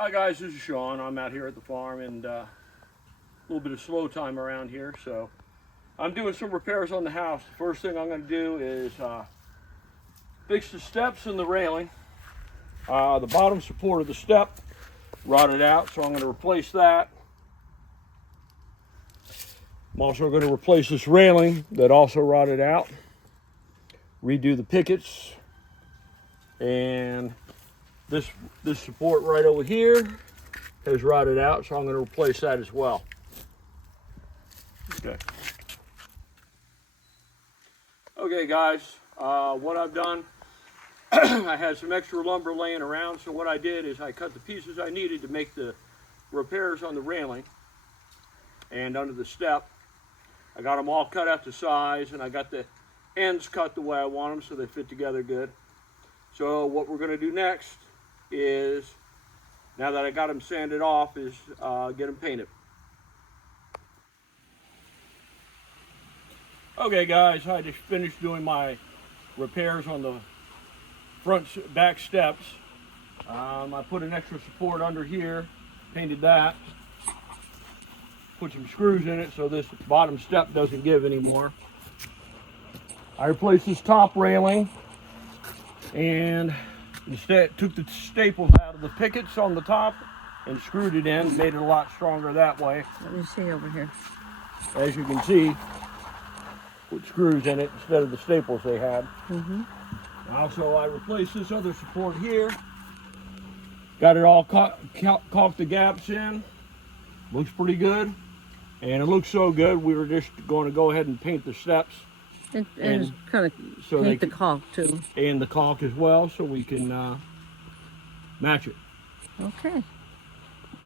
Hi guys, this is Sean. I'm out here at the farm and a little bit of slow time around here, so I'm doing some repairs on the house. The first thing I'm going to do is fix the steps and the railing. The bottom support of the step rotted out, so I'm going to replace that. I'm also going to replace this railing that also rotted out, redo the pickets, and this support right over here has rotted out, so I'm going to replace that as well. Okay guys, what I've done, I had some extra lumber laying around, so what I did is I cut the pieces I needed to make the repairs on the railing and under the step. I got them all cut out to size, and I got the ends cut the way I want them so they fit together good. So what we're going to do next is, now that I got them sanded off, is get them painted. Okay guys, I just finished doing my repairs on the back steps. I put an extra support under here, painted that, put some screws in it so this bottom step doesn't give anymore. I replaced this top railing and instead took the staples out of the pickets on the top and screwed it in, made it a lot stronger that way. Let me see over here. As you can see, put screws in it instead of the staples they had. Also, I replaced this other support here. Got it all caulked the gaps in. Looks pretty good. And it looks so good, we were just going to go ahead and paint the steps. And kind of so paint the caulk too. And the caulk as well, so we can match it. Okay.